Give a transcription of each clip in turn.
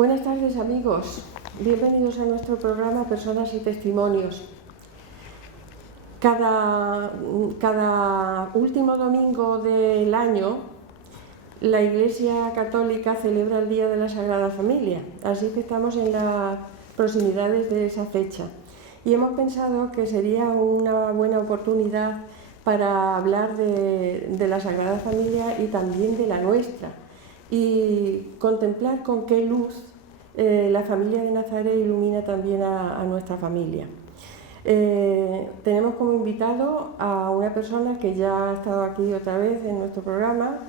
Buenas tardes, amigos. Bienvenidos a nuestro programa Personas y Testimonios. Cada último domingo del año, la Iglesia Católica celebra el Día de la Sagrada Familia, así que estamos en las proximidades de esa fecha. Y hemos pensado que sería una buena oportunidad para hablar de la Sagrada Familia y también de la nuestra, y contemplar con qué luz la familia de Nazaret ilumina también a nuestra familia. Tenemos como invitado a una persona que ya ha estado aquí otra vez en nuestro programa,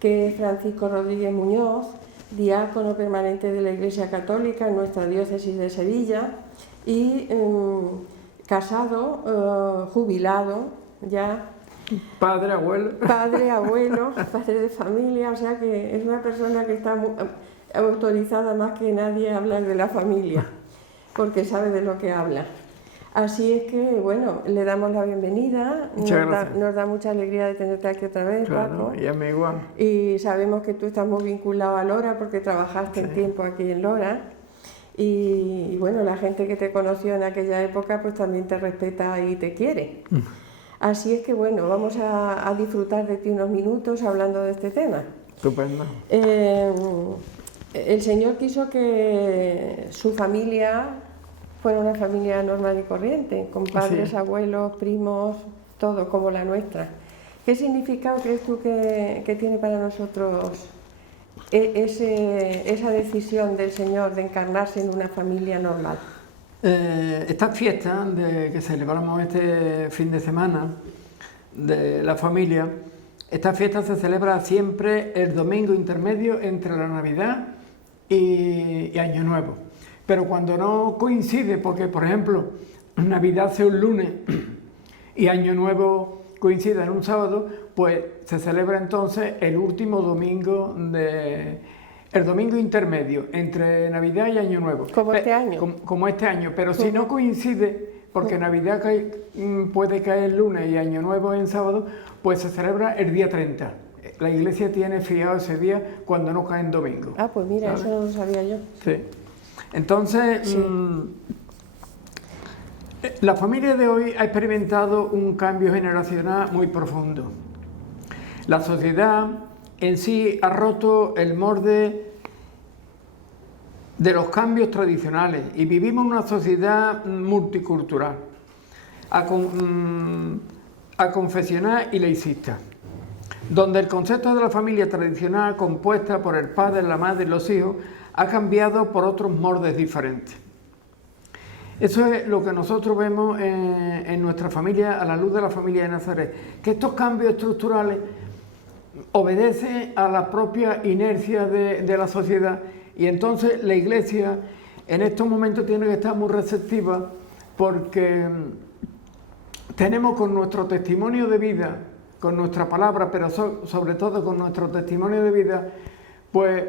que es Francisco Rodríguez Muñoz, diácono permanente de la Iglesia Católica en nuestra diócesis de Sevilla y casado, jubilado ya. Padre, abuelo. Padre, abuelo, padre de familia, o sea que es una persona que está autorizada más que nadie a hablar de la familia, porque sabe de lo que habla. Así es que, bueno, le damos la bienvenida. Nos da mucha alegría de tenerte aquí otra vez, claro, Paco. Y a mí igual. Y sabemos que tú estás muy vinculado a Lora porque trabajaste un tiempo aquí en Lora. Y bueno, la gente que te conoció en aquella época pues también te respeta y te quiere. Así es que, bueno, vamos a disfrutar de ti unos minutos hablando de este tema. Estupendo. El Señor quiso que su familia fuera una familia normal y corriente, con padres, abuelos, primos, todo como la nuestra. ¿Qué significado crees tú que tiene para nosotros esa decisión del Señor de encarnarse en una familia normal? Esta fiesta que celebramos este fin de semana de la familia, esta fiesta se celebra siempre el domingo intermedio entre la Navidad y Año Nuevo. Pero cuando no coincide, porque por ejemplo Navidad sea un lunes y Año Nuevo coincida en un sábado, pues se celebra entonces el último domingo el domingo intermedio entre Navidad y Año Nuevo. Como este año. Como este año, pero si no coincide, porque Navidad puede caer el lunes y Año Nuevo en sábado, pues se celebra el día 30. La Iglesia tiene fijado ese día cuando no cae en domingo. Ah, pues mira, ¿sabes? eso no lo sabía yo. Sí. Entonces, la familia de hoy ha experimentado un cambio generacional muy profundo. La sociedad en sí ha roto el molde de los cambios tradicionales y vivimos una sociedad multicultural, aconfesional y laicista, donde el concepto de la familia tradicional compuesta por el padre, la madre y los hijos ha cambiado por otros moldes diferentes. Eso es lo que nosotros vemos en nuestra familia, a la luz de la familia de Nazaret, que estos cambios estructurales obedecen a la propia inercia de la sociedad, y entonces la Iglesia en estos momentos tiene que estar muy receptiva, porque tenemos con nuestro testimonio de vida, con nuestra palabra, pero sobre todo con nuestro testimonio de vida, pues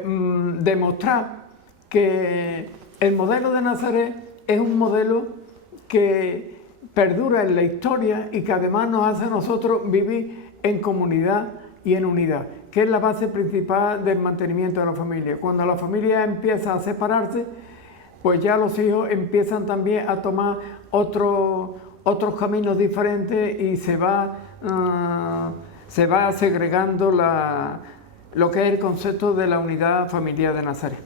demostrar que el modelo de Nazaret es un modelo que perdura en la historia y que además nos hace a nosotros vivir en comunidad y en unidad, que es la base principal del mantenimiento de la familia. Cuando la familia empieza a separarse, pues ya los hijos empiezan también a tomar otros caminos diferentes y se va segregando lo que es el concepto de la unidad familiar de Nazaret.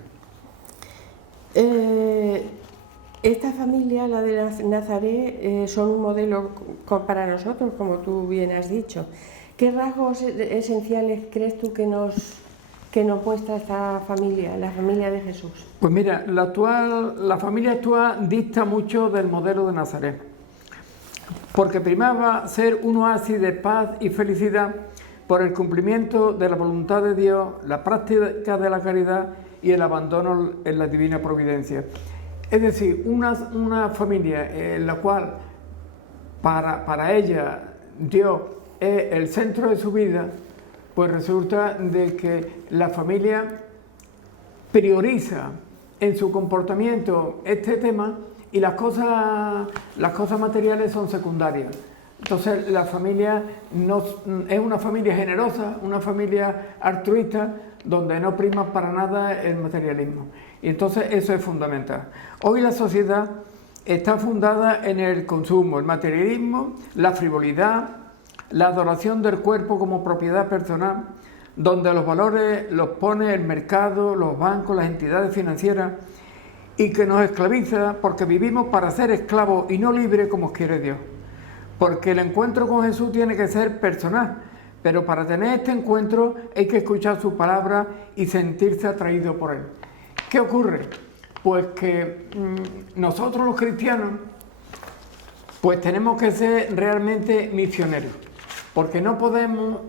Esta familia, la de Nazaret, son un modelo para nosotros, como tú bien has dicho. ¿Qué rasgos esenciales crees tú que nos muestra esta familia, la familia de Jesús? Pues mira, la familia actual dista mucho del modelo de Nazaret, porque primaba ser un oasis de paz y felicidad por el cumplimiento de la voluntad de Dios, la práctica de la caridad y el abandono en la divina providencia. Es decir, una familia en la cual para ella Dios es el centro de su vida, pues resulta de que la familia prioriza en su comportamiento este tema y las cosas materiales son secundarias. Entonces la familia es una familia generosa, una familia altruista, donde no prima para nada el materialismo. Y entonces eso es fundamental. Hoy la sociedad está fundada en el consumo, el materialismo, la frivolidad, la adoración del cuerpo como propiedad personal, donde los valores los pone el mercado, los bancos, las entidades financieras, y que nos esclaviza porque vivimos para ser esclavos y no libres como quiere Dios. Porque el encuentro con Jesús tiene que ser personal, pero para tener este encuentro hay que escuchar su palabra y sentirse atraído por él. ¿Qué ocurre? Pues que nosotros los cristianos pues tenemos que ser realmente misioneros, porque no podemos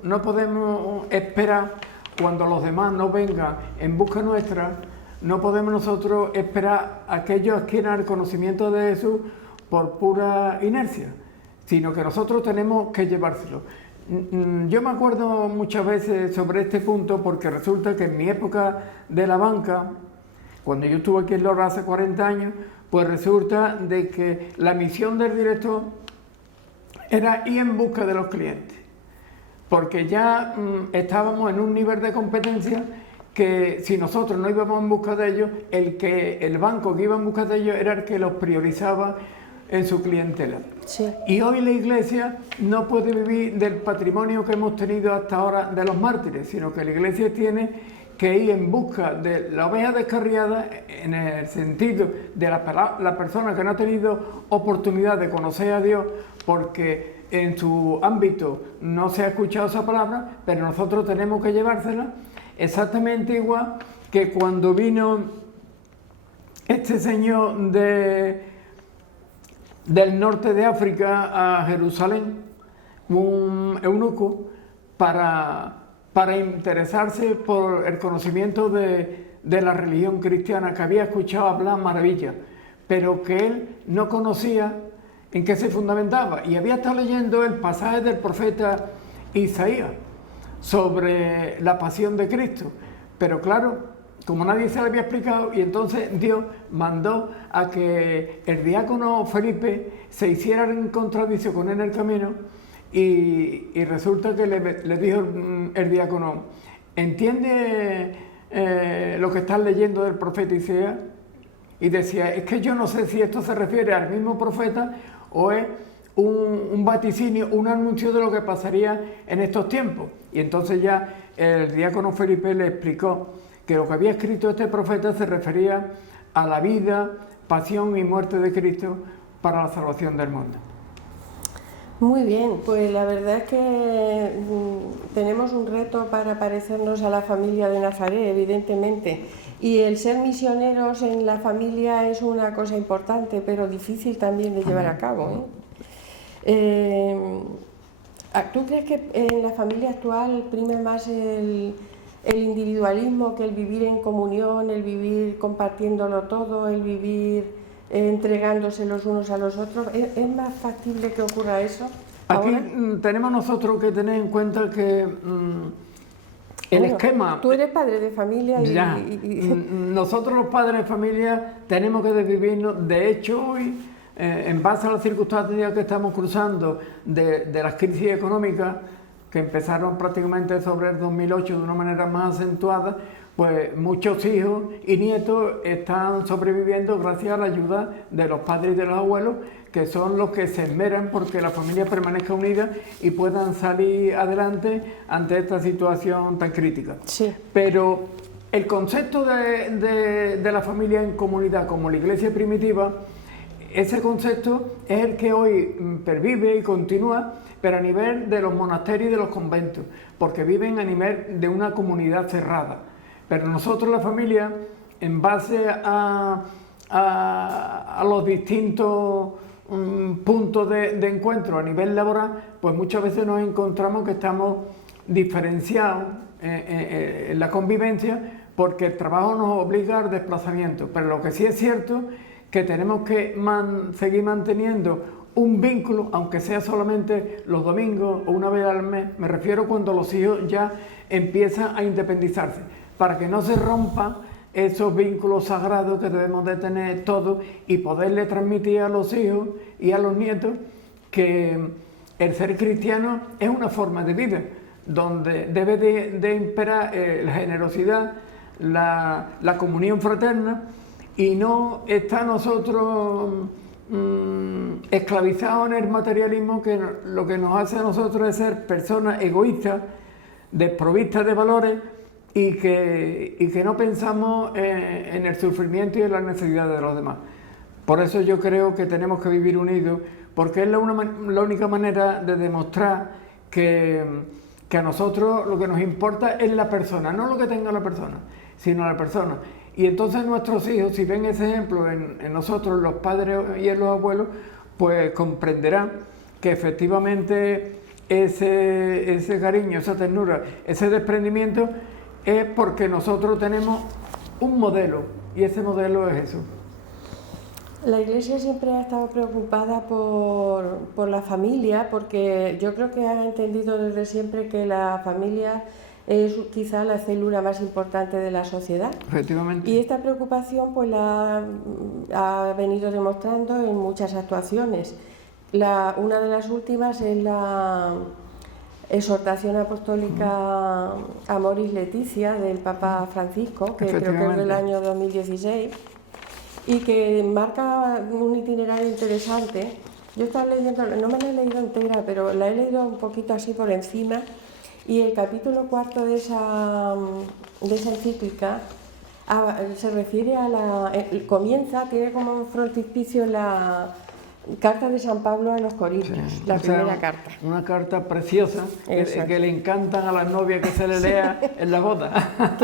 esperar cuando los demás no vengan en busca nuestra, no podemos nosotros esperar a que ellos adquieran el conocimiento de Jesús por pura inercia, sino que nosotros tenemos que llevárselo. Yo me acuerdo muchas veces sobre este punto porque resulta que en mi época de la banca, cuando yo estuve aquí en Lora hace 40 años, pues resulta de que la misión del director era ir en busca de los clientes, porque ya estábamos en un nivel de competencia que si nosotros no íbamos en busca de ellos, el banco que iba en busca de ellos era el que los priorizaba en su clientela. Sí. Y hoy la Iglesia no puede vivir del patrimonio que hemos tenido hasta ahora de los mártires, sino que la Iglesia tiene que ir en busca de la oveja descarriada en el sentido de la persona que no ha tenido oportunidad de conocer a Dios porque en su ámbito no se ha escuchado esa palabra, pero nosotros tenemos que llevársela exactamente igual que cuando vino este señor del norte de África a Jerusalén, un eunuco, para interesarse por el conocimiento de la religión cristiana, que había escuchado hablar maravillas, pero que él no conocía en qué se fundamentaba. Y había estado leyendo el pasaje del profeta Isaías sobre la pasión de Cristo. Pero claro, como nadie se lo había explicado, y entonces Dios mandó a que el diácono Felipe se hiciera en contradicción con él en el camino, y resulta que le dijo el diácono: ¿entiende lo que estás leyendo del profeta Isaías? Y decía: es que yo no sé si esto se refiere al mismo profeta o es un vaticinio, un anuncio de lo que pasaría en estos tiempos. Y entonces ya el diácono Felipe le explicó que lo que había escrito este profeta se refería a la vida, pasión y muerte de Cristo para la salvación del mundo. Muy bien, pues la verdad es que tenemos un reto para parecernos a la familia de Nazaret, evidentemente, y el ser misioneros en la familia es una cosa importante, pero difícil también de llevar a cabo, ¿eh? ¿Tú crees que en la familia actual prime más el individualismo que el vivir en comunión, el vivir compartiéndolo todo, el vivir entregándose los unos a los otros? ¿Es más factible que ocurra eso aquí ahora? Tenemos nosotros que tener en cuenta que el esquema... Tú eres padre de familia nosotros los padres de familia tenemos que desvivirnos. De hecho, hoy, en base a las circunstancias que estamos cruzando de las crisis económicas que empezaron prácticamente sobre el 2008 de una manera más acentuada, pues muchos hijos y nietos están sobreviviendo gracias a la ayuda de los padres y de los abuelos, que son los que se esmeran porque la familia permanezca unida y puedan salir adelante ante esta situación tan crítica. Sí. Pero el concepto de la familia en comunidad como la iglesia primitiva, ese concepto es el que hoy pervive y continúa, pero a nivel de los monasterios y de los conventos, porque viven a nivel de una comunidad cerrada. Pero nosotros, la familia, en base a los distintos puntos de encuentro a nivel laboral, pues muchas veces nos encontramos que estamos diferenciados en la convivencia, porque el trabajo nos obliga al desplazamiento. Pero lo que sí es cierto, que tenemos que seguir manteniendo un vínculo, aunque sea solamente los domingos o una vez al mes. Me refiero cuando los hijos ya empiezan a independizarse, para que no se rompan esos vínculos sagrados que debemos de tener todos y poderle transmitir a los hijos y a los nietos que el ser cristiano es una forma de vida, donde debe de imperar la generosidad, la comunión fraterna, y no está nosotros esclavizados en el materialismo, que lo que nos hace a nosotros es ser personas egoístas, desprovistas de valores, y que no pensamos en el sufrimiento y en las necesidades de los demás. Por eso yo creo que tenemos que vivir unidos, porque es la única manera de demostrar que a nosotros lo que nos importa es la persona, no lo que tenga la persona, sino la persona. Y entonces nuestros hijos, si ven ese ejemplo en nosotros, los padres y en los abuelos, pues comprenderán que efectivamente ese cariño, esa ternura, ese desprendimiento es porque nosotros tenemos un modelo, y ese modelo es Jesús. La Iglesia siempre ha estado preocupada por la familia, porque yo creo que ha entendido desde siempre que la familia es quizá la célula más importante de la sociedad. Efectivamente. Y esta preocupación pues la ha venido demostrando en muchas actuaciones. Una de las últimas es la exhortación apostólica Amoris Laetitia del Papa Francisco, que creo que es del año 2016, y que marca un itinerario interesante. Yo estaba leyendo, no me la he leído entera, pero la he leído un poquito así por encima, y el capítulo 4 de esa encíclica se refiere a tiene como un frontispicio la carta de San Pablo a los Corintios, sí, primera carta. Una carta preciosa que le encantan a las novias que se le lea en la boda.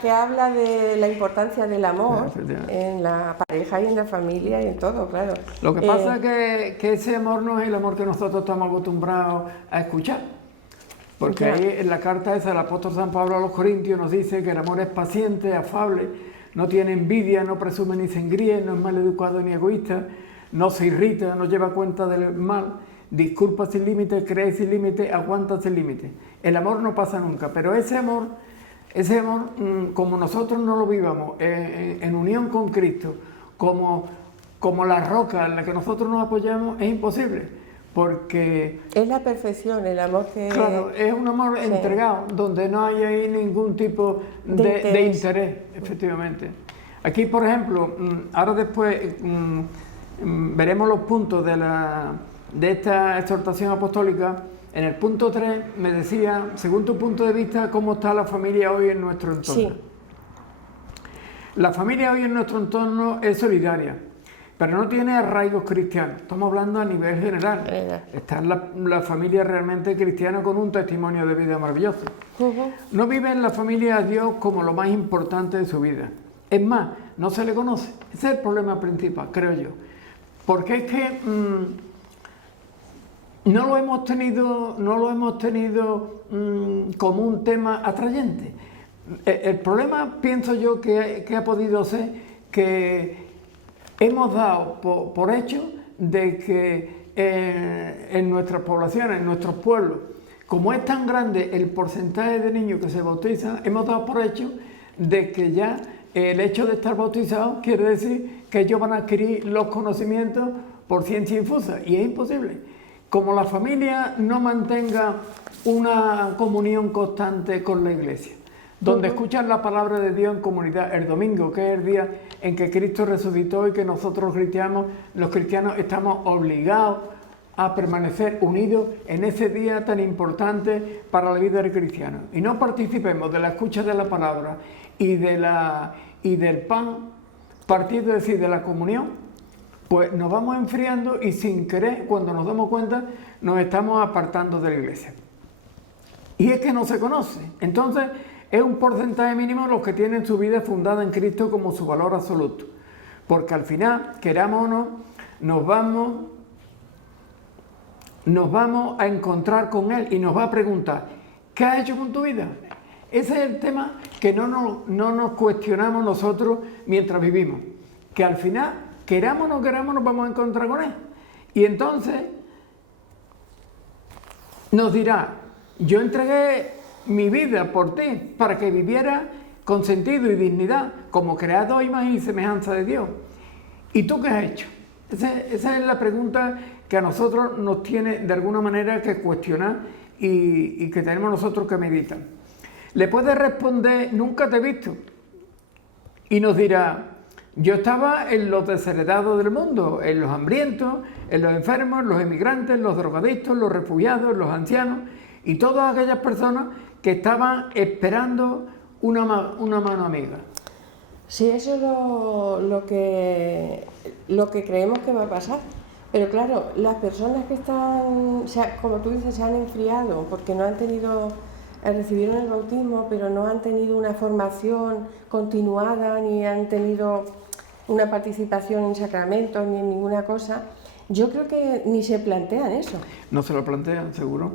que habla de la importancia del amor en la pareja y en la familia y en todo, claro. Lo que pasa es que ese amor no es el amor que nosotros estamos acostumbrados a escuchar. Porque ahí en la carta esa del apóstol San Pablo a los Corintios nos dice que el amor es paciente, afable, no tiene envidia, no presume ni se engríe, no es maleducado ni egoísta, no se irrita, no lleva cuenta del mal, disculpa sin límite, cree sin límite, aguanta sin límite. El amor no pasa nunca, pero ese amor, como nosotros no lo vivamos en unión con Cristo, como la roca en la que nosotros nos apoyamos, es imposible. Porque es la perfección, el amor que... Claro, es un amor entregado, donde no hay ahí ningún tipo de interés, efectivamente. Aquí, por ejemplo, ahora después veremos los puntos de esta exhortación apostólica. En el punto 3 me decía, según tu punto de vista, cómo está la familia hoy en nuestro entorno. Sí. La familia hoy en nuestro entorno es solidaria, pero no tiene arraigos cristianos. Estamos hablando a nivel general. Está la familia realmente cristiana con un testimonio de vida maravilloso. No vive en la familia a Dios como lo más importante de su vida. Es más, no se le conoce. Ese es el problema principal, creo yo. Porque es que no lo hemos tenido como un tema atrayente. El problema, pienso yo, que ha podido ser que hemos dado por hecho de que en nuestras poblaciones, en nuestros pueblos, como es tan grande el porcentaje de niños que se bautizan, hemos dado por hecho de que ya el hecho de estar bautizados quiere decir que ellos van a adquirir los conocimientos por ciencia infusa, y es imposible. Como la familia no mantenga una comunión constante con la iglesia, donde escuchan la palabra de Dios en comunidad el domingo, que es el día en que Cristo resucitó y que nosotros los cristianos estamos obligados a permanecer unidos en ese día tan importante para la vida del cristiano, y no participemos de la escucha de la palabra y del pan partido, es decir, de la comunión, pues nos vamos enfriando y sin querer, cuando nos damos cuenta, nos estamos apartando de la iglesia. Y es que no se conoce. Entonces, es un porcentaje mínimo los que tienen su vida fundada en Cristo como su valor absoluto. Porque al final, queramos o no, nos vamos a encontrar con Él y nos va a preguntar, ¿qué has hecho con tu vida? Ese es el tema que no nos cuestionamos nosotros mientras vivimos. Que al final, queramos o no queramos, nos vamos a encontrar con Él. Y entonces nos dirá, yo entregué mi vida por ti, para que viviera con sentido y dignidad, como creado a imagen y semejanza de Dios. ¿Y tú qué has hecho? Esa es la pregunta que a nosotros nos tiene de alguna manera que cuestionar y que tenemos nosotros que meditar. Le puede responder, nunca te he visto. Y nos dirá, yo estaba en los desheredados del mundo, en los hambrientos, en los enfermos, los emigrantes, los drogadictos, los refugiados, los ancianos y todas aquellas personas que estaban esperando una mano amiga. Sí, eso es lo que creemos que va a pasar. Pero claro, las personas que están, como tú dices, se han enfriado porque no han tenido, recibieron el bautismo, pero no han tenido una formación continuada, ni han tenido una participación en sacramentos, ni en ninguna cosa. Yo creo que ni se plantean eso. No se lo plantean, seguro.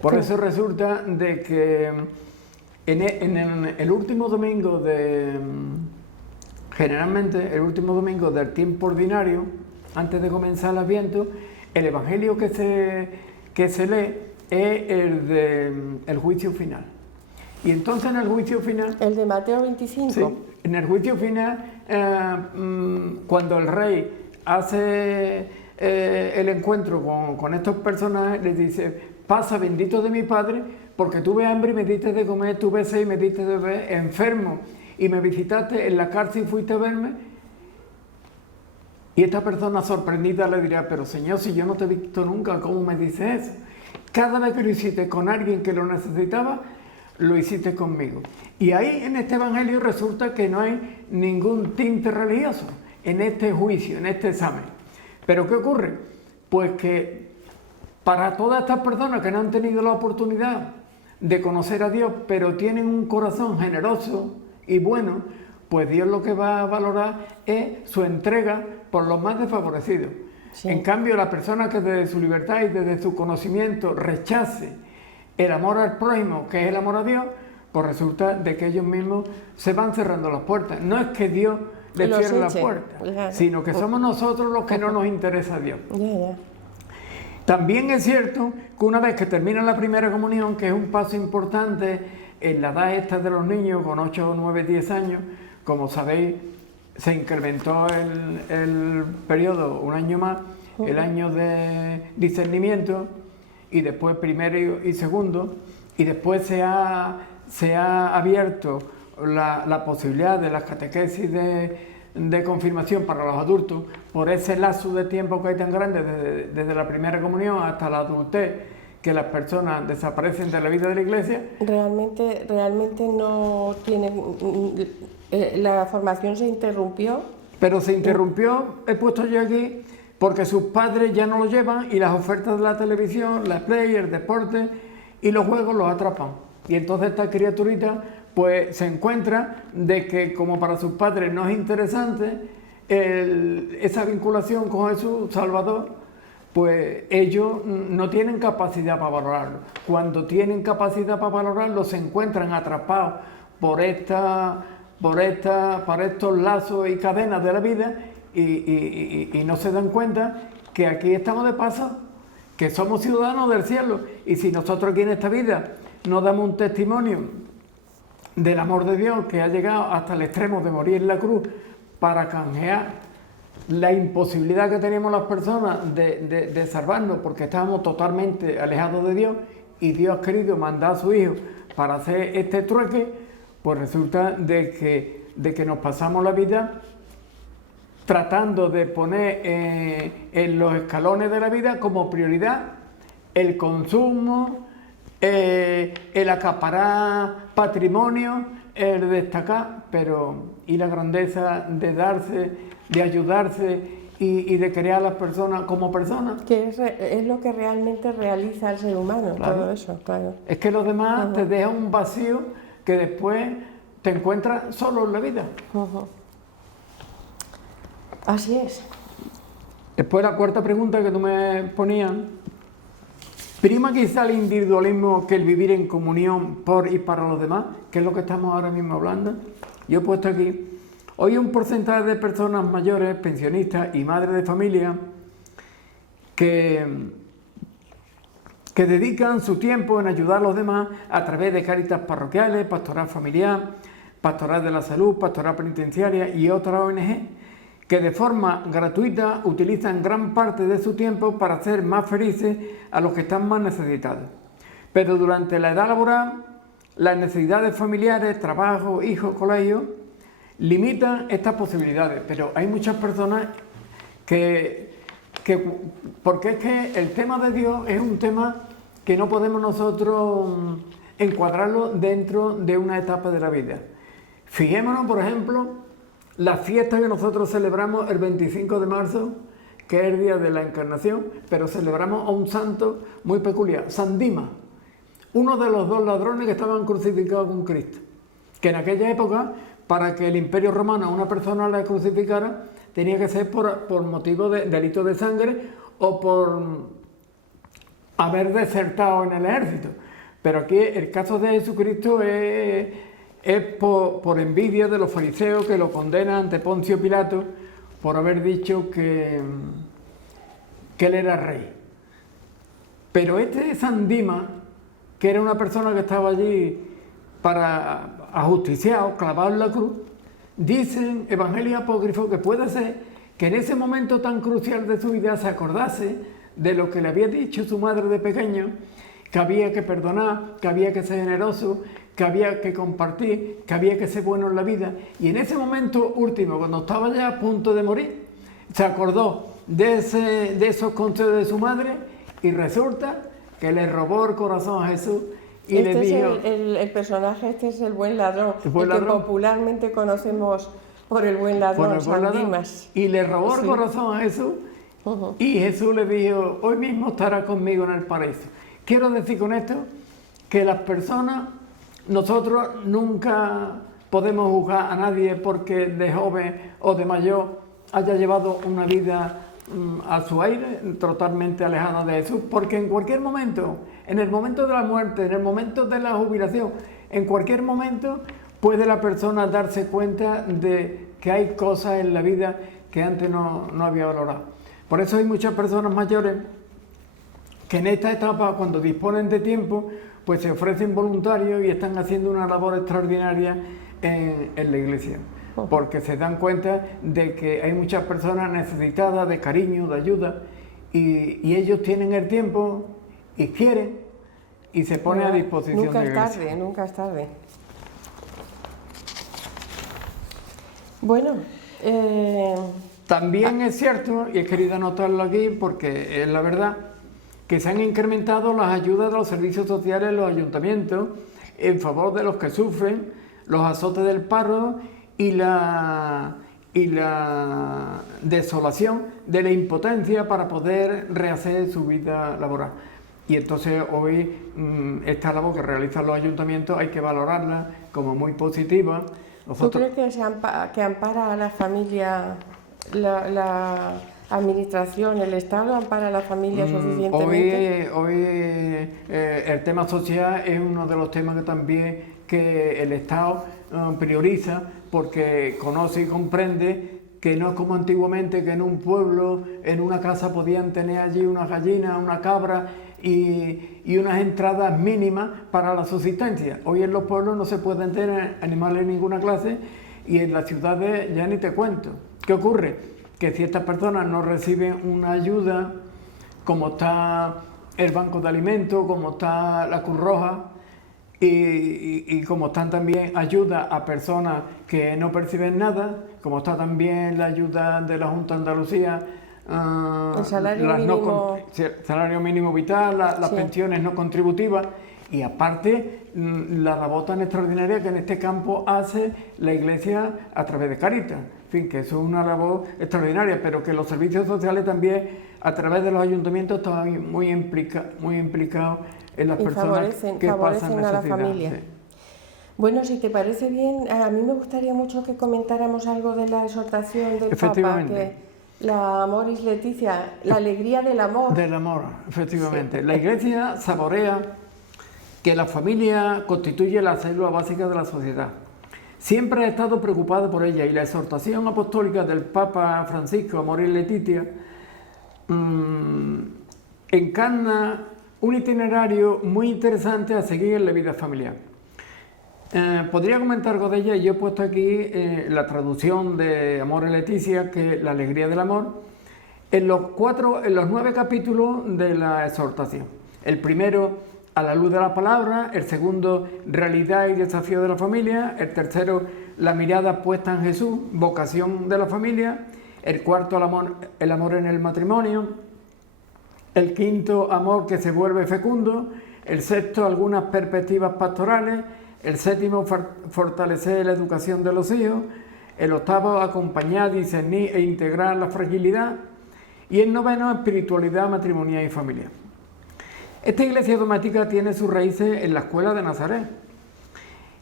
Por eso resulta de que en el último domingo generalmente el último domingo del tiempo ordinario, antes de comenzar el Adviento, el Evangelio que se lee es el juicio final. Y entonces en el juicio final... ¿El de Mateo 25? Sí, en el juicio final, cuando el rey hace el encuentro con estos personajes, les dice, pasa bendito de mi Padre, porque tuve hambre y me diste de comer, tuve sed y me diste de beber, enfermo y me visitaste, en la cárcel y fuiste a verme. Y esta persona sorprendida le dirá, pero Señor, si yo no te he visto nunca, ¿cómo me dices eso? Cada vez que lo hiciste con alguien que lo necesitaba, lo hiciste conmigo. Y ahí en este evangelio resulta que no hay ningún tinte religioso en este juicio, en este examen. Pero ¿qué ocurre? Pues que para todas estas personas que no han tenido la oportunidad de conocer a Dios, pero tienen un corazón generoso y bueno, pues Dios lo que va a valorar es su entrega por los más desfavorecidos. Sí. En cambio, la persona que desde su libertad y desde su conocimiento rechace el amor al prójimo, que es el amor a Dios, pues resulta de que ellos mismos se van cerrando las puertas. No es que Dios les cierre las puertas, sino que somos nosotros los que no nos interesa a Dios. También es cierto que una vez que termina la primera comunión, que es un paso importante en la edad esta de los niños, con 8, 9, 10 años, como sabéis, se incrementó el periodo un año más, el año de discernimiento, y después primero y segundo, y después se ha abierto la posibilidad de las catequesis de confirmación para los adultos, por ese lazo de tiempo que hay tan grande desde la primera comunión hasta la adultez, que las personas desaparecen de la vida de la Iglesia. Realmente no tienen... la formación se interrumpió. Pero se interrumpió, he puesto yo aquí, porque sus padres ya no lo llevan y las ofertas de la televisión, la play, el deporte y los juegos los atrapan. Y entonces esta criaturita pues se encuentra de que como para sus padres no es interesante esa vinculación con Jesús Salvador, pues ellos no tienen capacidad para valorarlo. Cuando tienen capacidad para valorarlo, se encuentran atrapados por estos lazos y cadenas de la vida y no se dan cuenta que aquí estamos de paso, que somos ciudadanos del cielo, y si nosotros aquí en esta vida no damos un testimonio del amor de Dios que ha llegado hasta el extremo de morir en la cruz para canjear la imposibilidad que teníamos las personas de salvarnos porque estábamos totalmente alejados de Dios, y Dios ha querido mandar a su Hijo para hacer este trueque, pues resulta de que nos pasamos la vida tratando de poner en los escalones de la vida como prioridad el consumo, el acaparar patrimonio, el destacar, pero y la grandeza de darse, de ayudarse y de crear a las personas como personas. Que es lo que realmente realiza el ser humano, claro. Todo eso, claro. Es que los demás te dejan un vacío que después te encuentras solo en la vida. Así es. Después la cuarta pregunta que tú me ponías, prima quizá el individualismo que el vivir en comunión por y para los demás, que es lo que estamos ahora mismo hablando. Yo he puesto aquí, hoy un porcentaje de personas mayores, pensionistas y madres de familia que dedican su tiempo en ayudar a los demás a través de cáritas parroquiales, pastoral familiar, pastoral de la salud, pastoral penitenciaria y otras ONG, que de forma gratuita utilizan gran parte de su tiempo para hacer más felices a los que están más necesitados. Pero durante la edad laboral, las necesidades familiares, trabajo, hijos, colegio, limitan estas posibilidades. Pero hay muchas personas porque es que el tema de Dios es un tema que no podemos nosotros encuadrarlo dentro de una etapa de la vida. Fijémonos, por ejemplo, la fiesta que nosotros celebramos el 25 de marzo, que es el día de la Encarnación, pero celebramos a un santo muy peculiar, San Dimas, uno de los 2 ladrones que estaban crucificados con Cristo, que en aquella época, para que el Imperio Romano a una persona la crucificara, tenía que ser por motivo de delito de sangre o por haber desertado en el ejército. Pero aquí el caso de Jesucristo es por envidia de los fariseos, que lo condenan ante Poncio Pilato por haber dicho que él era rey. Pero este San Dimas, que era una persona que estaba allí para ajusticiado, clavado en la cruz, dicen evangelios apócrifos que puede ser que en ese momento tan crucial de su vida se acordase de lo que le había dicho su madre de pequeño, que había que perdonar, que había que ser generoso, que había que compartir, que había que ser bueno en la vida. Y en ese momento último, cuando estaba ya a punto de morir, se acordó de esos consejos de su madre y resulta que le robó el corazón a Jesús y le dijo... El personaje este es el buen ladrón, el que popularmente conocemos por el buen ladrón, San Dimas. Y le robó el corazón a Jesús y Jesús le dijo, hoy mismo estará conmigo en el paraíso. Quiero decir con esto que las personas... Nosotros nunca podemos juzgar a nadie porque de joven o de mayor haya llevado una vida a su aire, totalmente alejada de Jesús, porque en cualquier momento, en el momento de la muerte, en el momento de la jubilación, en cualquier momento puede la persona darse cuenta de que hay cosas en la vida que antes no había valorado. Por eso hay muchas personas mayores que en esta etapa, cuando disponen de tiempo, pues se ofrecen voluntarios y están haciendo una labor extraordinaria en la iglesia, porque se dan cuenta de que hay muchas personas necesitadas de cariño, de ayuda, y ellos tienen el tiempo y quieren, y se ponen a disposición de la iglesia. Nunca es tarde. Bueno, también es cierto, y he querido anotarlo aquí porque es la verdad, que se han incrementado las ayudas de los servicios sociales en los ayuntamientos en favor de los que sufren los azotes del paro y la desolación de la impotencia para poder rehacer su vida laboral. Y entonces hoy esta labor que realizan los ayuntamientos hay que valorarla como muy positiva. ¿Tú crees que ampara a la familia la administración, el Estado ampara a la familia suficientemente? Hoy el tema social es uno de los temas que el Estado prioriza, porque conoce y comprende que no es como antiguamente, que en un pueblo, en una casa podían tener allí una gallina, una cabra y unas entradas mínimas para la subsistencia. Hoy en los pueblos no se pueden tener animales de ninguna clase y en las ciudades ya ni te cuento. ¿Qué ocurre? Que si estas personas no reciben una ayuda, como está el Banco de Alimentos, como está la Cruz Roja y como están también ayudas a personas que no perciben nada, como está también la ayuda de la Junta de Andalucía, el salario mínimo vital, las pensiones no contributivas, y aparte la labor tan extraordinaria que en este campo hace la Iglesia a través de Cáritas. En fin, que eso es una labor extraordinaria, pero que los servicios sociales también a través de los ayuntamientos están muy implicados en las personas que pasan necesidad. A la familia. Sí. Bueno, si te parece bien, a mí me gustaría mucho que comentáramos algo de la exhortación del Papa, que la Amoris Laetitia, la alegría del amor. Del amor, efectivamente. Sí. La Iglesia saborea que la familia constituye la célula básica de la sociedad. Siempre ha estado preocupada por ella, y la exhortación apostólica del Papa Francisco, Amoris Laetitia, encarna un itinerario muy interesante a seguir en la vida familiar. Podría comentar algo de ella y yo he puesto aquí la traducción de Amor y Leticia, que es la alegría del amor, en los 9 capítulos de la exhortación. El primero, a la luz de la palabra; el segundo, realidad y desafío de la familia; el tercero, la mirada puesta en Jesús, vocación de la familia; el cuarto, el amor en el matrimonio; el quinto, amor que se vuelve fecundo; el sexto, algunas perspectivas pastorales; el séptimo, fortalecer la educación de los hijos; el octavo, acompañar, discernir e integrar la fragilidad; y el noveno, espiritualidad matrimonial y familiar. Esta iglesia doméstica tiene sus raíces en la escuela de Nazaret.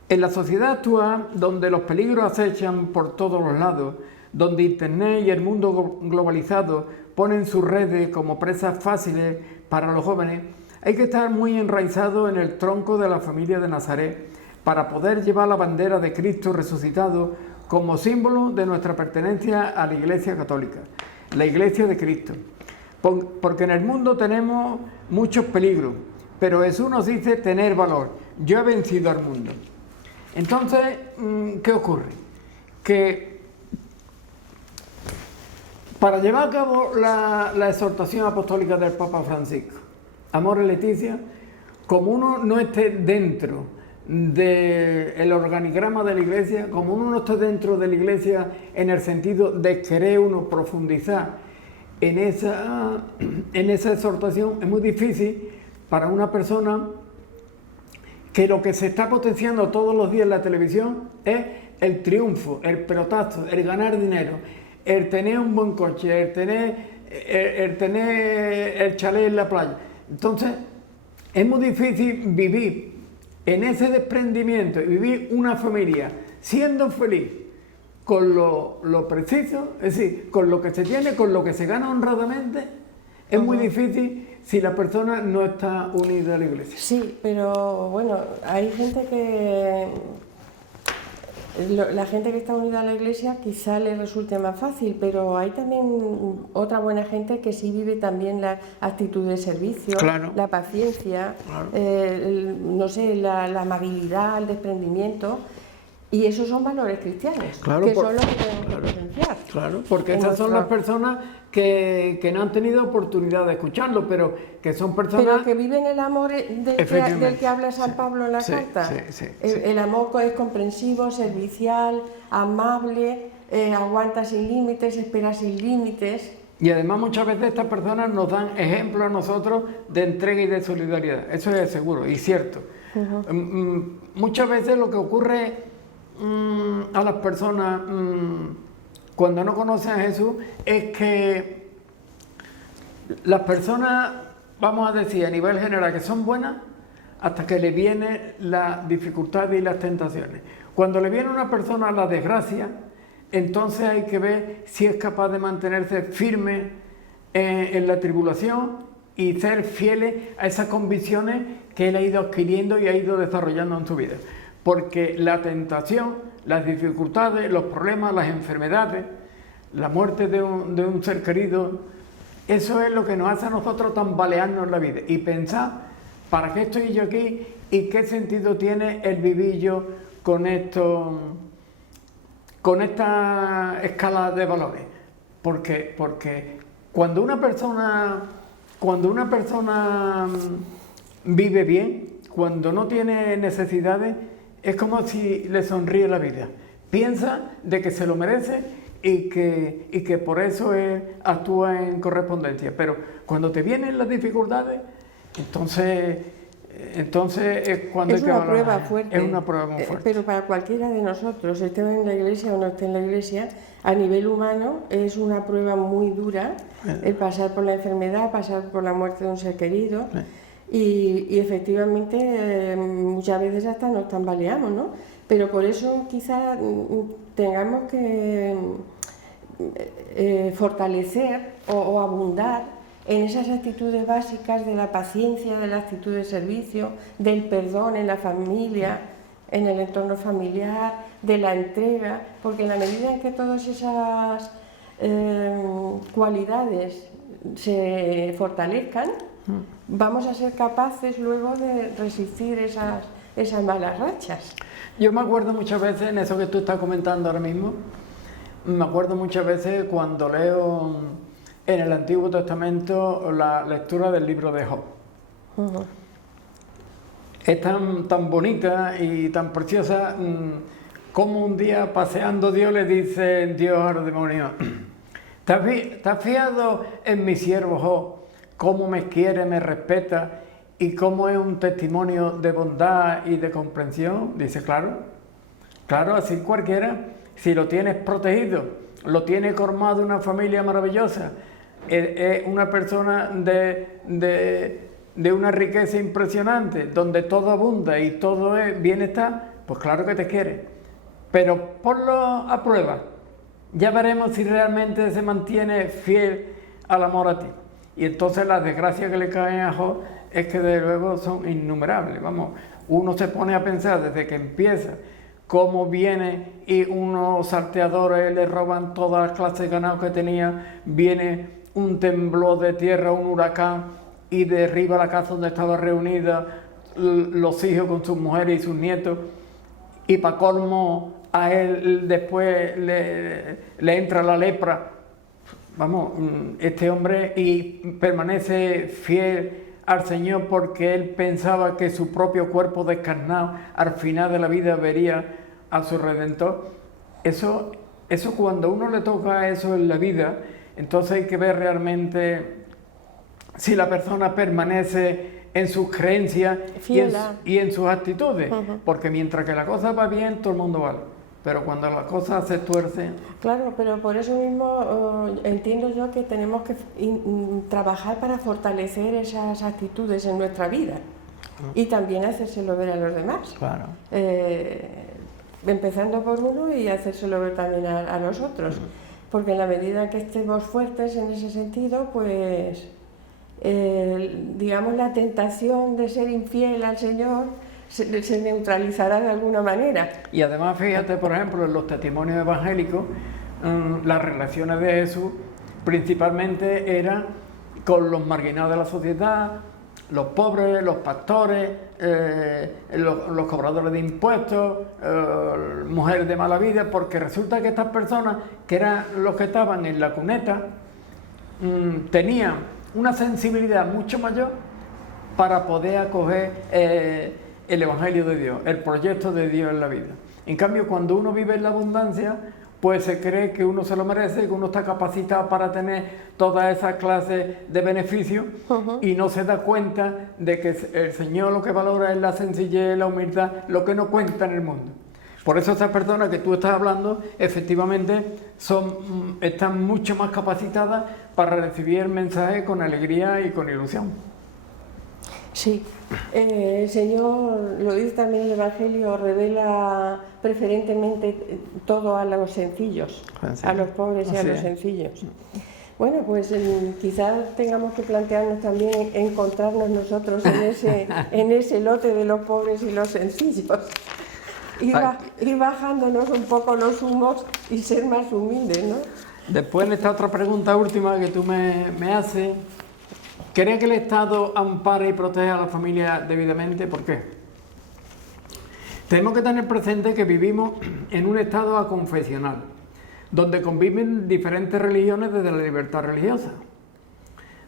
En la sociedad actual, donde los peligros acechan por todos los lados, donde Internet y el mundo globalizado ponen sus redes como presas fáciles para los jóvenes, hay que estar muy enraizado en el tronco de la familia de Nazaret para poder llevar la bandera de Cristo resucitado como símbolo de nuestra pertenencia a la Iglesia Católica, la Iglesia de Cristo. Porque en el mundo tenemos muchos peligros, pero Jesús nos dice tener valor. Yo he vencido al mundo. Entonces, ¿qué ocurre? Que para llevar a cabo la exhortación apostólica del Papa Francisco, Amor y Leticia, como uno no esté dentro del organigrama de la Iglesia, como uno no esté dentro de la Iglesia en el sentido de querer uno profundizar en esa exhortación, es muy difícil para una persona que lo que se está potenciando todos los días en la televisión es el triunfo, el pelotazo, el ganar dinero, el tener un buen coche, el tener el chalet en la playa. Entonces, es muy difícil vivir en ese desprendimiento y vivir una familia siendo feliz con lo preciso, es decir, con lo que se tiene, con lo que se gana honradamente. Es muy difícil si la persona no está unida a la Iglesia. Sí, pero bueno, hay gente que... La gente que está unida a la Iglesia quizá le resulte más fácil, pero hay también otra buena gente que sí vive también la actitud de servicio, claro, la paciencia, claro, no sé, la amabilidad, el desprendimiento. Y esos son valores cristianos, claro, que son los que tenemos que potenciar. Claro, porque esas son las personas que no han tenido oportunidad de escucharlo, pero que son personas... Pero que viven el amor del que habla San Pablo en la carta. El amor es comprensivo, servicial, amable, aguanta sin límites, espera sin límites. Y además muchas veces estas personas nos dan ejemplo a nosotros de entrega y de solidaridad. Eso es seguro y cierto. Muchas veces lo que ocurre a las personas cuando no conocen a Jesús es que las personas, vamos a decir a nivel general, que son buenas hasta que le vienen las dificultades y las tentaciones. Cuando le viene a una persona la desgracia, entonces hay que ver si es capaz de mantenerse firme en la tribulación y ser fieles a esas convicciones que él ha ido adquiriendo y ha ido desarrollando en su vida. Porque la tentación, las dificultades, los problemas, las enfermedades, la muerte de un ser querido, eso es lo que nos hace a nosotros tambalearnos en la vida y pensar, ¿para qué estoy yo aquí? ¿Y qué sentido tiene el vivir yo con esta escala de valores? Porque cuando una persona vive bien, cuando no tiene necesidades, es como si le sonríe la vida. Piensa de que se lo merece y que por eso actúa en correspondencia. Pero cuando te vienen las dificultades, entonces es cuando es hay que una valorar. prueba fuerte. Es una prueba muy fuerte. Pero para cualquiera de nosotros, esté en la Iglesia o no esté en la Iglesia, a nivel humano es una prueba muy dura el pasar por la enfermedad, pasar por la muerte de un ser querido. Y efectivamente muchas veces hasta nos tambaleamos, ¿no? Pero por eso quizá tengamos que fortalecer o abundar en esas actitudes básicas de la paciencia, de la actitud de servicio, del perdón en la familia, en el entorno familiar, de la entrega, porque en la medida en que todas esas cualidades se fortalezcan, vamos a ser capaces luego de resistir esas esas malas rachas. Yo me acuerdo muchas veces, en eso que tú estás comentando ahora mismo, me acuerdo muchas veces cuando leo en el Antiguo Testamento la lectura del libro de Job. Es tan bonita y tan preciosa como un día paseando Dios le dice Dios a los demonios: ¿te has fijado en mi siervo Job? Cómo me quiere, me respeta y cómo es un testimonio de bondad y de comprensión. Dice, claro, así cualquiera, si lo tienes protegido, lo tienes colmado de una familia maravillosa, es una persona de una riqueza impresionante, donde todo abunda y todo es bienestar, pues claro que te quiere. Pero ponlo a prueba, ya veremos si realmente se mantiene fiel al amor a ti. Y entonces las desgracias que le caen a Job es que de luego son innumerables. Vamos, uno se pone a pensar desde que empieza cómo viene y unos salteadores le roban todas las clases de ganado que tenía, viene un temblor de tierra, un huracán, y derriba la casa donde estaba reunida los hijos con sus mujeres y sus nietos, y para colmo a él después le entra la lepra. Vamos, este hombre y permanece fiel al Señor porque él pensaba que su propio cuerpo descarnado al final de la vida vería a su Redentor. Eso cuando uno le toca eso en la vida, entonces hay que ver realmente si la persona permanece en sus creencias y en sus actitudes, porque mientras que la cosa va bien, todo el mundo vale. Pero cuando las cosas se tuercen... Claro, pero por eso mismo entiendo yo que tenemos que trabajar para fortalecer esas actitudes en nuestra vida y también hacérselo ver a los demás. Claro. Empezando por uno y hacérselo ver también a los otros. Porque en la medida que estemos fuertes en ese sentido, pues digamos la tentación de ser infiel al Señor se neutralizará de alguna manera. Y además, fíjate, por ejemplo, en los testimonios evangélicos, las relaciones de Jesús principalmente eran con los marginados de la sociedad, los pobres, los pastores, los cobradores de impuestos, mujeres de mala vida, porque resulta que estas personas, que eran los que estaban en la cuneta, tenían una sensibilidad mucho mayor para poder acoger el Evangelio de Dios, el proyecto de Dios en la vida. En cambio, cuando uno vive en la abundancia, pues se cree que uno se lo merece, que uno está capacitado para tener todas esas clases de beneficios y no se da cuenta de que el Señor lo que valora es la sencillez, la humildad, lo que no cuenta en el mundo. Por eso esas personas que tú estás hablando, efectivamente, están mucho más capacitadas para recibir el mensaje con alegría y con ilusión. Sí, el Señor, lo dice también el Evangelio, revela preferentemente todo a los sencillos, a los pobres y a los sencillos. Bueno, pues quizás tengamos que plantearnos también encontrarnos nosotros en ese lote de los pobres y los sencillos. Ir bajándonos un poco los humos y ser más humildes, ¿no? Después, en esta otra pregunta última que tú me haces, ¿cree que el Estado ampara y protege a la familia debidamente? ¿Por qué? Tenemos que tener presente que vivimos en un Estado aconfesional, donde conviven diferentes religiones desde la libertad religiosa.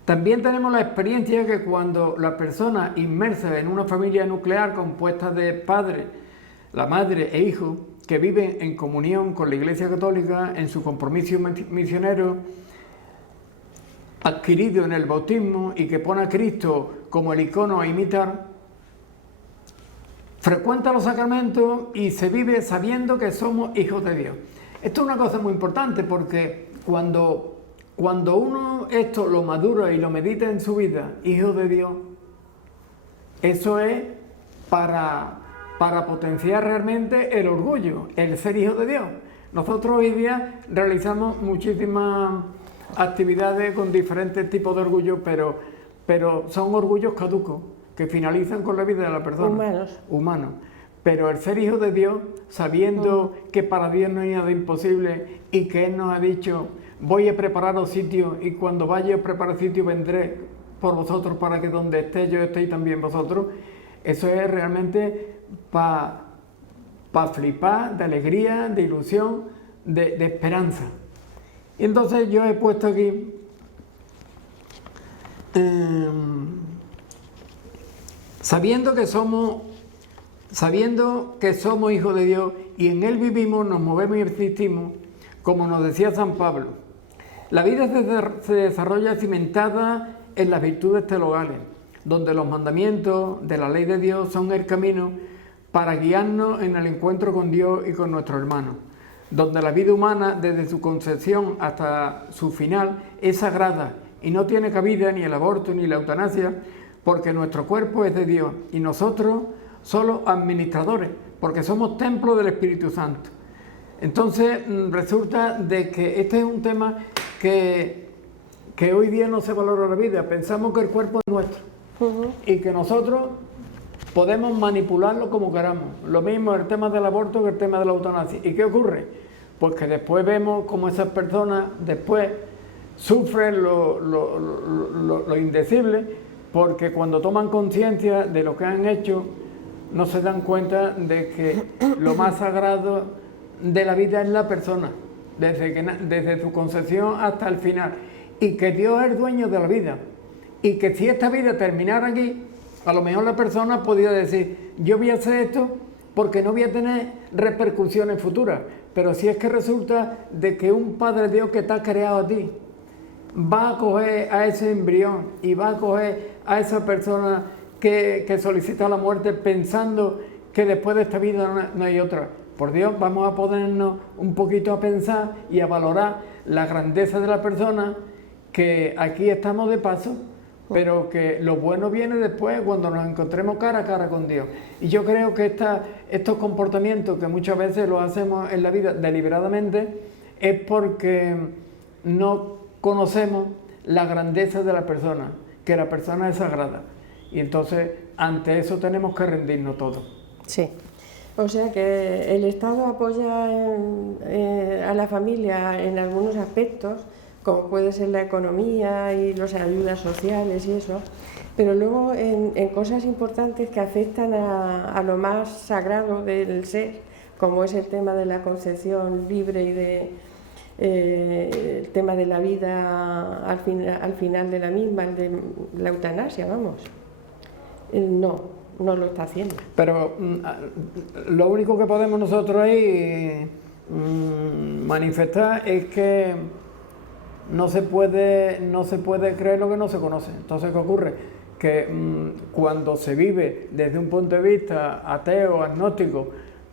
También tenemos la experiencia que cuando la persona inmersa en una familia nuclear compuesta de padre, la madre e hijos, que viven en comunión con la Iglesia Católica en su compromiso misionero, adquirido en el bautismo y que pone a Cristo como el icono a imitar, frecuenta los sacramentos y se vive sabiendo que somos hijos de Dios. Esto es una cosa muy importante porque cuando uno esto lo madura y lo medita en su vida, hijo de Dios, eso es para potenciar realmente el orgullo, el ser hijo de Dios. Nosotros hoy día realizamos muchísimas actividades con diferentes tipos de orgullo, pero son orgullos caducos que finalizan con la vida de la persona. Humanos. Pero el ser hijo de Dios, sabiendo que para Dios no hay nada imposible y que Él nos ha dicho, voy a prepararos sitio y cuando vaya a preparar sitio vendré por vosotros para que donde esté yo estéis también vosotros. Eso es realmente para flipar, de alegría, de ilusión, de esperanza. Y entonces yo he puesto aquí sabiendo que somos hijos de Dios y en Él vivimos, nos movemos y existimos, como nos decía San Pablo. La vida se desarrolla cimentada en las virtudes teologales, donde los mandamientos de la ley de Dios son el camino para guiarnos en el encuentro con Dios y con nuestros hermanos, donde la vida humana, desde su concepción hasta su final, es sagrada y no tiene cabida ni el aborto ni la eutanasia, porque nuestro cuerpo es de Dios y nosotros solo administradores, porque somos templo del Espíritu Santo. Entonces resulta de que este es un tema que hoy día no se valora la vida. Pensamos que el cuerpo es nuestro y que nosotros podemos manipularlo como queramos. Lo mismo el tema del aborto que el tema de la eutanasia. ¿Y qué ocurre? Pues que después vemos cómo esas personas después sufren lo indecible, porque cuando toman conciencia de lo que han hecho, no se dan cuenta de que lo más sagrado de la vida es la persona, desde su concepción hasta el final, y que Dios es el dueño de la vida, y que si esta vida terminara aquí, a lo mejor la persona podría decir, yo voy a hacer esto porque no voy a tener repercusiones futuras, pero si es que resulta de que un Padre Dios que te ha creado a ti, va a coger a ese embrión y va a coger a esa persona que solicita la muerte pensando que después de esta vida no hay otra. Por Dios, vamos a ponernos un poquito a pensar y a valorar la grandeza de la persona, que aquí estamos de paso, pero que lo bueno viene después cuando nos encontremos cara a cara con Dios. Y yo creo que estos comportamientos que muchas veces los hacemos en la vida deliberadamente es porque no conocemos la grandeza de la persona, que la persona es sagrada. Y entonces, ante eso tenemos que rendirnos todos. Sí. O sea que el Estado apoya a la familia en algunos aspectos, como puede ser la economía y las ayudas sociales y eso, pero luego en cosas importantes que afectan a lo más sagrado del ser, como es el tema de la concepción libre y el tema de la vida al final de la misma, el de la eutanasia, vamos. No lo está haciendo. Pero lo único que podemos nosotros ahí manifestar es que no se puede creer lo que no se conoce. Entonces, ¿qué ocurre? Que cuando se vive desde un punto de vista ateo, agnóstico,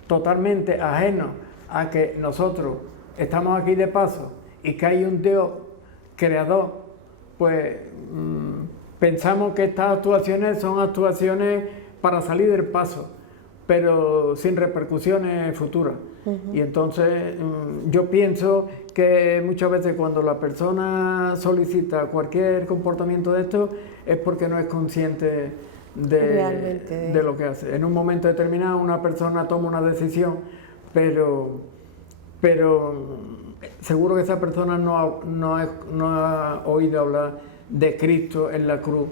totalmente ajeno a que nosotros estamos aquí de paso y que hay un Dios creador, pues pensamos que estas actuaciones son actuaciones para salir del paso, pero sin repercusiones futuras. Y entonces yo pienso que muchas veces cuando la persona solicita cualquier comportamiento de esto es porque no es consciente de lo que hace. En un momento determinado una persona toma una decisión, pero seguro que esa persona no ha oído hablar de Cristo en la cruz,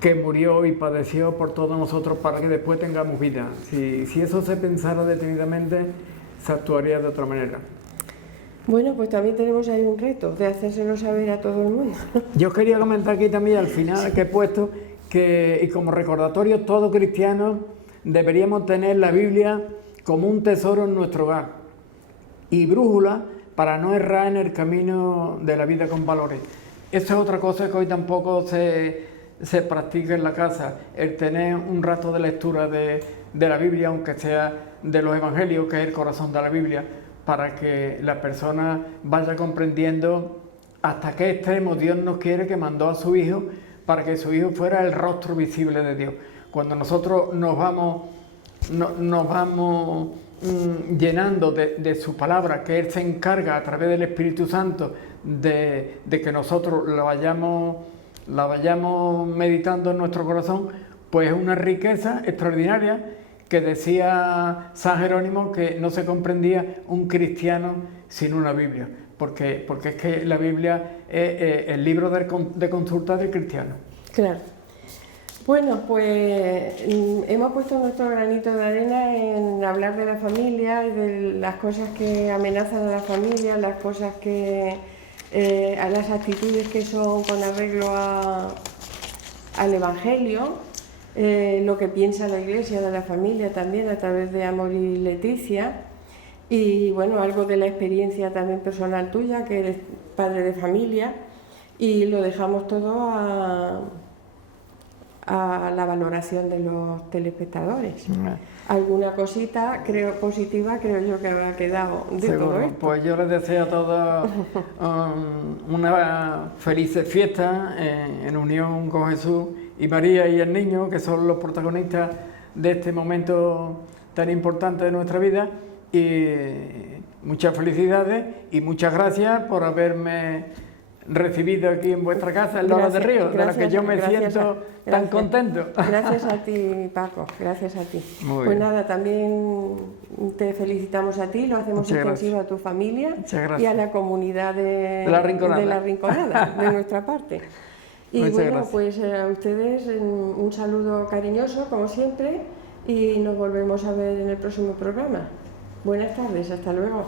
que murió y padeció por todos nosotros para que después tengamos vida. Si eso se pensara detenidamente, se actuaría de otra manera. Bueno, pues también tenemos ahí un reto de hacérselo saber a todo el mundo. Yo quería comentar aquí también al final que he puesto que, y como recordatorio, todo cristiano deberíamos tener la Biblia como un tesoro en nuestro hogar y brújula para no errar en el camino de la vida con valores. Esa es otra cosa que hoy tampoco se practica en la casa, el tener un rato de lectura de la Biblia, aunque sea de los Evangelios, que es el corazón de la Biblia, para que la persona vaya comprendiendo hasta qué extremo Dios nos quiere, que mandó a su Hijo para que su Hijo fuera el rostro visible de Dios. Cuando nosotros nos vamos llenando de su palabra, que Él se encarga a través del Espíritu Santo de que nosotros la vayamos meditando en nuestro corazón, pues es una riqueza extraordinaria que decía San Jerónimo que no se comprendía un cristiano sin una Biblia, porque es que la Biblia es el libro de consulta del cristiano. Claro. Bueno, pues hemos puesto nuestro granito de arena en hablar de la familia y de las cosas que amenazan a la familia, las cosas que, a las actitudes que son con arreglo al Evangelio, lo que piensa la Iglesia de la familia también a través de Amor y Leticia, y bueno, algo de la experiencia también personal tuya, que eres padre de familia, y lo dejamos todo a la valoración de los telespectadores. Alguna cosita positiva creo yo que habrá quedado de Seguro. todo esto. Pues yo les deseo a todos una feliz fiesta en unión con Jesús y María y el niño, que son los protagonistas de este momento tan importante de nuestra vida, y muchas felicidades y muchas gracias por haberme recibido aquí en vuestra casa, en Loras de Río, de la que yo me siento tan contento. Gracias a ti, Paco, gracias a ti. Muy pues bien. Nada, también te felicitamos a ti, lo hacemos Muchas extensivo a tu familia y a la comunidad de La Rinconada, de nuestra parte. Y Muchas bueno, gracias. pues a ustedes un saludo cariñoso, como siempre, y nos volvemos a ver en el próximo programa. Buenas tardes, hasta luego.